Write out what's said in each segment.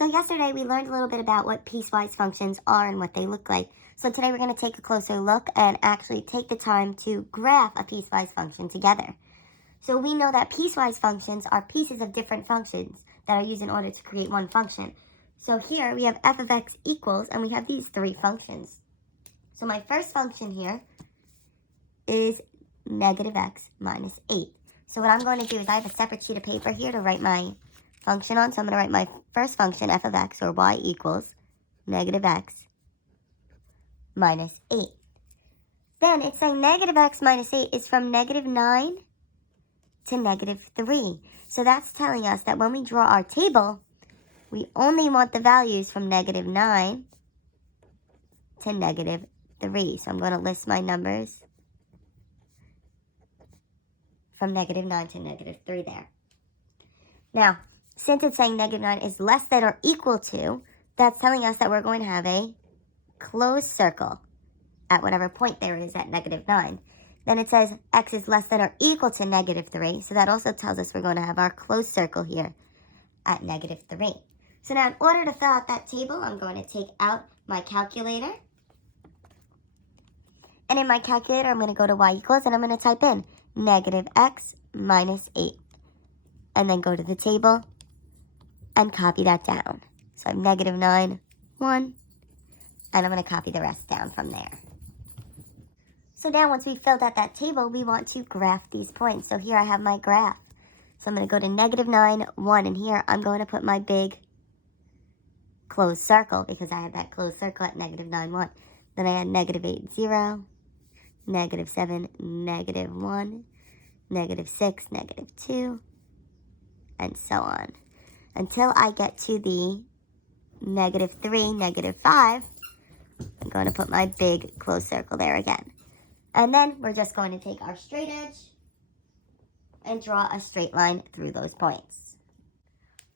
So yesterday we learned a little bit about what piecewise functions are and what they look like. So today we're going to take a closer look and actually take the time to graph a piecewise function together. So we know that piecewise functions are pieces of different functions that are used in order to create one function. So here we have f of x equals, and we have these three functions. So my first function here is negative x minus 8. So what I'm going to do is I have a separate sheet of paper here to write my function on. So I'm going to write my first function, f of x, or y equals negative x minus 8. Then it's saying negative x minus 8 is from negative 9 to negative 3. So that's telling us that when we draw our table, we only want the values from negative 9 to negative 3. So I'm going to list my numbers from negative 9 to negative 3 there. Now, since it's saying negative 9 is less than or equal to, that's telling us that we're going to have a closed circle at whatever point there is at negative 9. Then it says x is less than or equal to negative 3. So that also tells us we're going to have our closed circle here at negative 3. So now in order to fill out that table, I'm going to take out my calculator. And in my calculator, I'm going to go to y equals, and I'm going to type in negative x minus 8. And then go to the table and copy that down. So I have negative 9, 1, and I'm going to copy the rest down from there. So now once we've filled out that table, we want to graph these points. So here I have my graph. So I'm going to go to negative 9, 1, and here I'm going to put my big closed circle because I had that closed circle at negative 9, 1. Then I had negative 8, 0, negative 7, negative 1, negative 6, negative 2, and so on. Until I get to the negative 3, negative 5, I'm going to put my big closed circle there again. And then we're just going to take our straight edge and draw a straight line through those points.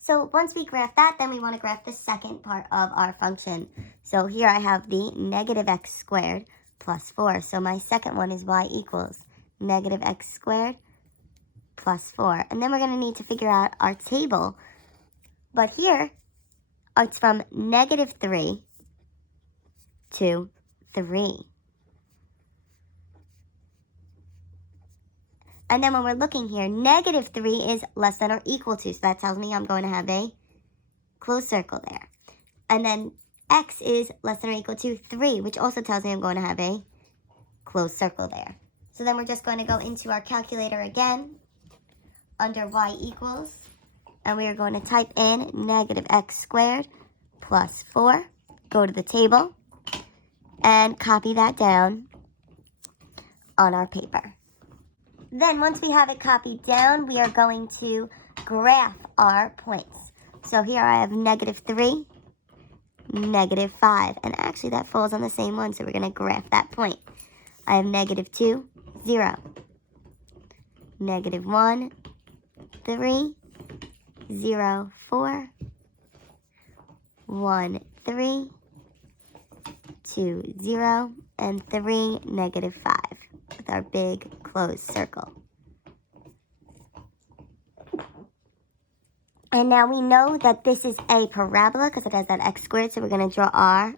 So once we graph that, then we want to graph the second part of our function. So here I have the negative x squared plus 4. So my second one is y equals negative x squared plus 4. And then we're going to need to figure out our table. But here, it's from negative 3 to 3. And then when we're looking here, negative 3 is less than or equal to. So that tells me I'm going to have a closed circle there. And then x is less than or equal to 3, which also tells me I'm going to have a closed circle there. So then we're just going to go into our calculator again under y equals. And we are going to type in negative x squared plus 4. Go to the table and copy that down on our paper. Then once we have it copied down, we are going to graph our points. So here I have negative 3, negative 5. And actually that falls on the same one, so we're going to graph that point. I have negative 2, 0. Negative 1, 3, 0, 4. 1, 3. 2, 0. And 3, negative 5. With our big closed circle. And now we know that this is a parabola because it has that x squared, so we're going to draw our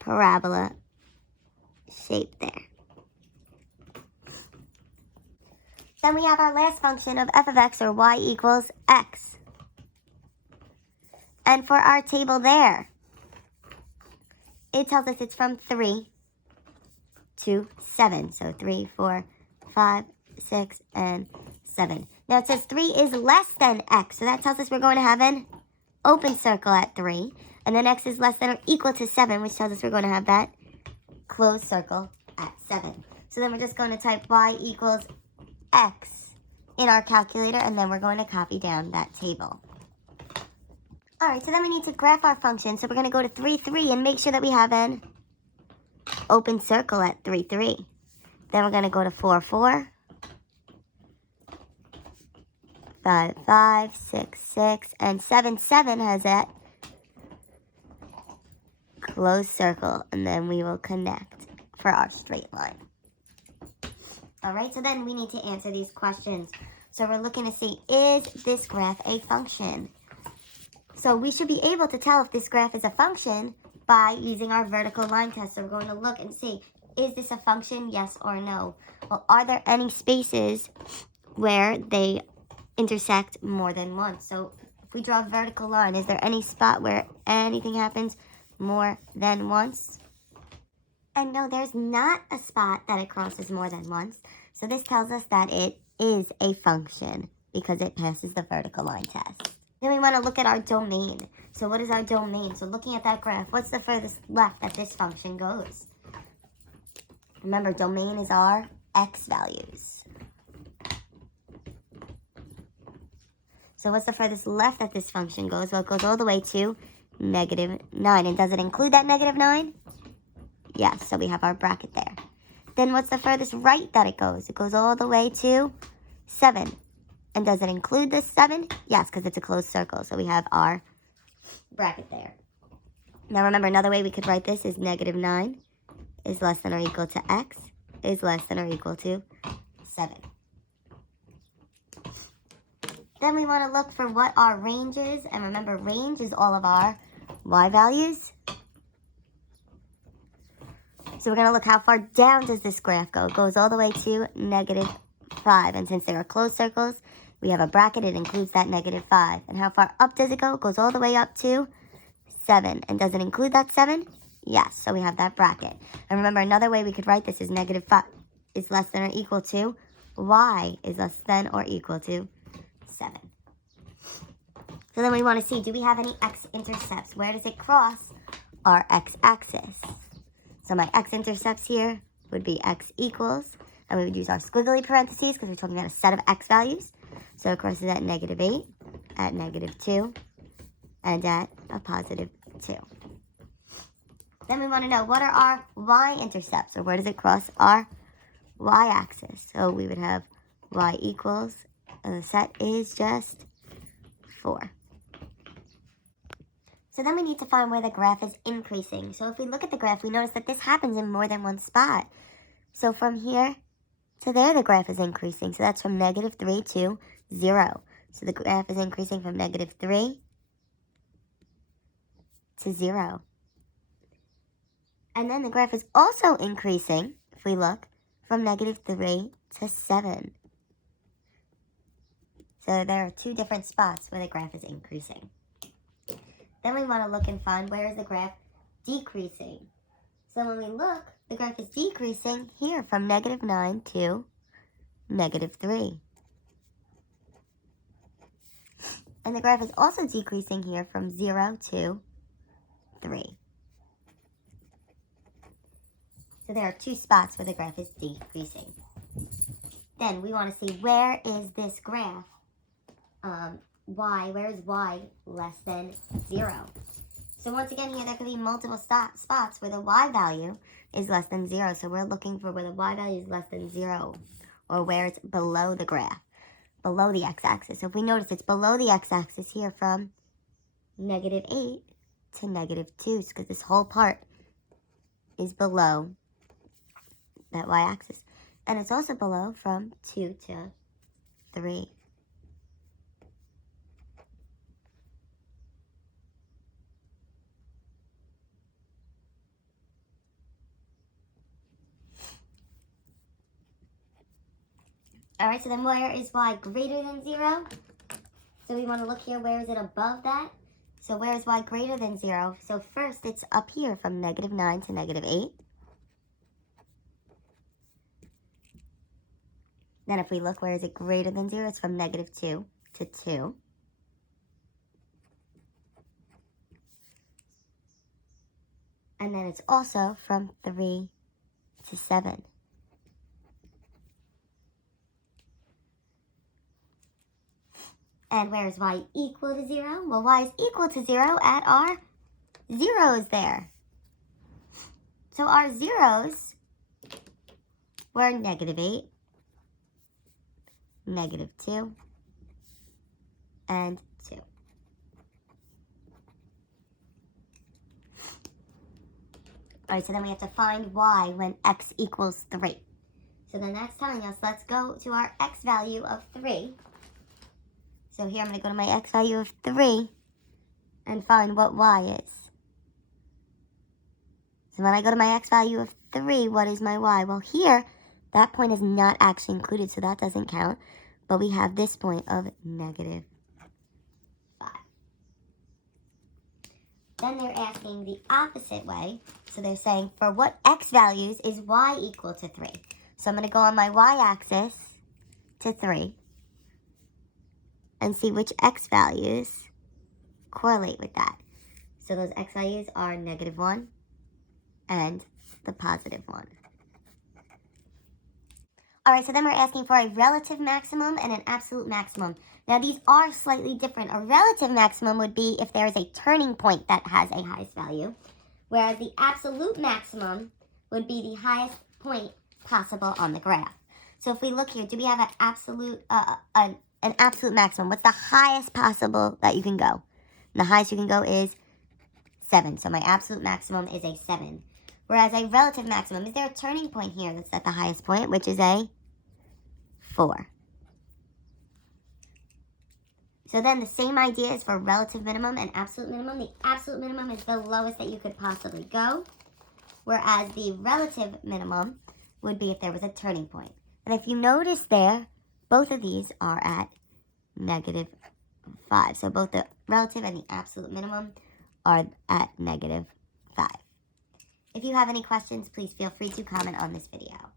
parabola shape there. Then we have our last function of f of x, or y equals x. And for our table there, it tells us it's from 3 to 7. So 3, 4, 5, 6, and 7. Now it says 3 is less than x. So that tells us we're going to have an open circle at 3. And then x is less than or equal to 7, which tells us we're going to have that closed circle at 7. So then we're just going to type y equals x in our calculator, and then we're going to copy down that table. Alright, so then we need to graph our function. So we're going to go to 3, 3 and make sure that we have an open circle at 3, 3. Then we're going to go to 4, 4. 5, 5, 6, 6, and 7, 7 has that closed circle, and then we will connect for our straight line. Alright, so then we need to answer these questions. So we're looking to see, is this graph a function? So we should be able to tell if this graph is a function by using our vertical line test. So we're going to look and see, is this a function, yes or no? Well, are there any spaces where they intersect more than once? So if we draw a vertical line, is there any spot where anything happens more than once? And no, there's not a spot that it crosses more than once. So this tells us that it is a function because it passes the vertical line test. Then we want to look at our domain. So what is our domain? So looking at that graph, what's the furthest left that this function goes? Remember, domain is our x values. So what's the furthest left that this function goes? Well, it goes all the way to -9. And does it include that -9? Yes, so we have our bracket there. Then what's the furthest right that it goes? It goes all the way to 7. And does it include this 7? Yes, because it's a closed circle. So we have our bracket there. Now remember, another way we could write this is -9 is less than or equal to x is less than or equal to 7. Then we want to look for what our range is. And remember, range is all of our y values. So we're going to look how far down does this graph go. It goes all the way to -5. And since they are closed circles, we have a bracket. It includes that -5. And how far up does it go? It goes all the way up to 7. And does it include that 7? Yes, so we have that bracket. And remember, another way we could write this is -5 is less than or equal to y is less than or equal to 7. So then we want to see, do we have any x-intercepts? Where does it cross our x-axis? So my x-intercepts here would be x equals, and we would use our squiggly parentheses because we're talking about a set of x values. So it crosses at -8, at -2, and at a +2. Then we want to know, what are our y-intercepts, or where does it cross our y-axis? So we would have y equals, and the set is just 4. So then we need to find where the graph is increasing. So if we look at the graph, we notice that this happens in more than one spot. So from here to there, the graph is increasing. So that's from -3 to 0. So the graph is increasing from -3 to 0. And then the graph is also increasing, if we look, from -3 to 7. So there are 2 different spots where the graph is increasing. Then we want to look and find, where is the graph decreasing? So when we look, the graph is decreasing here from -9 to -3. And the graph is also decreasing here from 0 to 3. So there are 2 spots where the graph is decreasing. Then we want to see, where is this graph? Where is y less than 0? So once again here, there could be multiple spots where the y value is less than 0. So we're looking for where the y value is less than 0, or where it's below the graph, below the x-axis. So if we notice it's below the x-axis here from -8 to -2, because this whole part is below that y-axis. And it's also below from 2 to 3. Alright, so then where is y greater than 0? So we want to look here, where is it above that? So where is y greater than 0? So first it's up here from -9 to -8. Then if we look, where is it greater than 0? It's from -2 to 2. And then it's also from 3 to 7. And where is y equal to 0? Well, y is equal to 0 at our zeros there. So our zeros were -8, -2, and 2. Alright, so then we have to find y when x equals 3. So then that's telling us, let's go to our x value of 3. So here I'm going to go to my x value of 3. and find what y is. So when I go to my x value of 3, what is my y? Well, here, that point is not actually included, so that doesn't count. But we have this point of negative 5. Then they're asking the opposite way. So they're saying, for what x values is y equal to 3? So I'm going to go on my y-axis to 3 and see which x values correlate with that. So those x values are negative 1 and the positive 1. All right, so then we're asking for a relative maximum and an absolute maximum. Now, these are slightly different. A relative maximum would be if there is a turning point that has a highest value, whereas the absolute maximum would be the highest point possible on the graph. So if we look here, do we have an absolute maximum? What's the highest possible that you can go? And the highest you can go is 7. So my absolute maximum is a 7. Whereas a relative maximum, is there a turning point here that's at the highest point, which is a 4. So then the same idea is for relative minimum and absolute minimum. The absolute minimum is the lowest that you could possibly go, whereas the relative minimum would be if there was a turning point. And if you notice there, both of these are at negative 5. So both the relative and the absolute minimum are at negative 5. If you have any questions, please feel free to comment on this video.